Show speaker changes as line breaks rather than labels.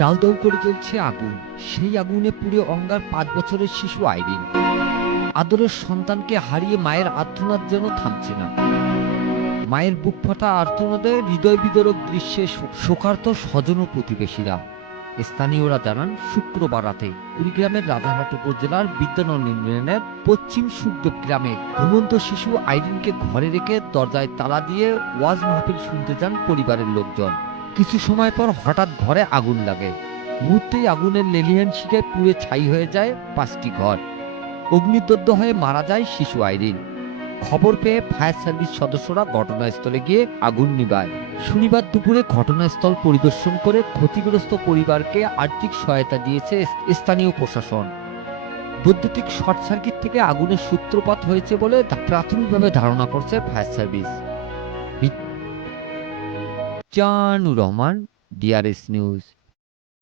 দাউ দাউ করে জ্বলছে আগুন। সেই আগুনে পুড়ে অঙ্গার পাঁচ বছরের শিশু আইরিন। আদরের সন্তানকে হারিয়ে মায়ের আর্তনাদ যেন থামছে না। মায়ের বুক ফাটা আর্তনাদে হৃদয় বিদরক দৃশ্যে শোকার্ত স্বজন ও প্রতিবেশীরা। স্থানীয়রা জানান, শুক্রবার রাতে কুড়িগ্রামের রাধারহাট উপজেলার বিদ্যানন্দ ইউনিয়নের পশ্চিম সুখদেব গ্রামে ঘুমন্ত শিশু আইরিনকে ঘরে রেখে দরজায় তালা দিয়ে ওয়াজ মাহফিল শুনতে যান পরিবারের লোকজন। কিছু সময় পর হঠাৎ ঘরে আগুন লাগে। মুহূর্তেই আগুনের লেলিহান শিখে পুড়ে ছাই হয়ে যায় পাঁচটি ঘর। অগ্নিদগ্ধ হয়ে মারা যায় শিশু আইরিন। খবর পেয়ে ফায়ার সার্ভিস সদস্যরা ঘটনাস্থলে গিয়ে আগুন নিভায় শনিবার দুপুরে ঘটনাস্থল পরিদর্শন করে ক্ষতিগ্রস্ত পরিবারকে আর্থিক সহায়তা দিয়েছে স্থানীয় প্রশাসন। বৈদ্যুতিক শর্ট সার্কিট থেকে আগুনের সূত্রপাত হয়েছে বলে প্রাথমিকভাবে ধারণা করছে ফায়ার সার্ভিস। জানুর রহমান ডিআরএস নিউজ